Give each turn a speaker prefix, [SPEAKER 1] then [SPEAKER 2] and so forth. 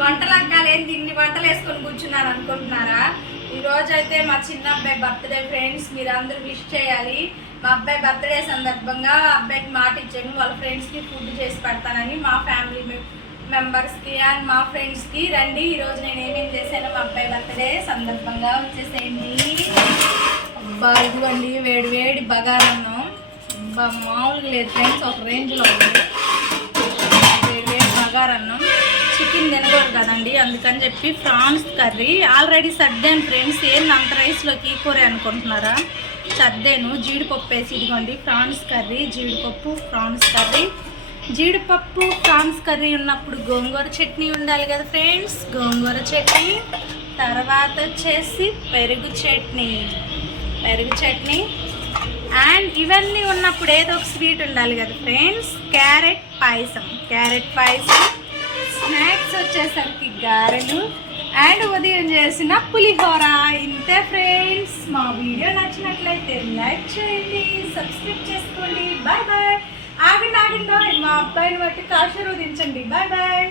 [SPEAKER 1] వంటలు అక్కాలేం ఇన్ని వంటలు వేసుకొని కూర్చున్నారు అనుకుంటున్నారా? ఈ రోజు అయితే మా చిన్న అబ్బాయి బర్త్డే ఫ్రెండ్స్ మీరు అందరూ విష్ చేయాలి. మా అబ్బాయి బర్త్డే సందర్భంగా అబ్బాయికి మాట ఇచ్చాను వాళ్ళ ఫ్రెండ్స్కి ఫుడ్ చేసి పెడతానని మా ఫ్యామిలీ మెంబర్స్కి అండ్ మా ఫ్రెండ్స్కి రండి ఈరోజు నేను ఏమేమి చేశాను మా అబ్బాయి బర్త్డే సందర్భంగా వచ్చేసేయండి. అబ్బా ఇదిగోండి వేడి వేడి బగారన్నం. అబ్బా మామూలుగా లేదు ఫ్రెండ్స్ ఒక రేంజ్లో ఉంది. చికెన్ తినకూడదు కదండి అందుకని చెప్పి ప్రాన్స్ కర్రీ. ఆల్రెడీ సర్దాను ఫ్రెండ్స్ ఏం అంత రైస్లోకి కూర అనుకుంటున్నారా? సర్దాను జీడిపప్పు వేసి ఇదిగోండి ప్రాన్స్ కర్రీ జీడిపప్పు ప్రాన్స్ కర్రీ. జీడిపప్పు ప్రాన్స్ కర్రీ ఉన్నప్పుడు గోంగూర చట్నీ ఉండాలి కదా ఫ్రెండ్స్ గోంగూర చట్నీ. తర్వాత వచ్చేసి పెరుగు చట్నీ పెరుగు చట్నీ. అండ్ ఇవన్నీ ఉన్నప్పుడు ఏదో ఒక స్వీట్ ఉండాలి కదా ఫ్రెండ్స్ క్యారెట్ పాయసం. క్యారెట్ పాయసం. స్నాక్స్ వచ్చేసరికి గారెలు అండ్ ఉదయం చేసిన పులిహోర. ఇంతే ఫ్రెండ్స్ మా వీడియో నచ్చినట్లయితే లైక్ చేయండి సబ్స్క్రైబ్ చేసుకోండి. Bye bye. ఆగండి ఆగండి. మా అబ్బాయిని బట్టి కాశీర్వదించండి బాయ్ బాయ్.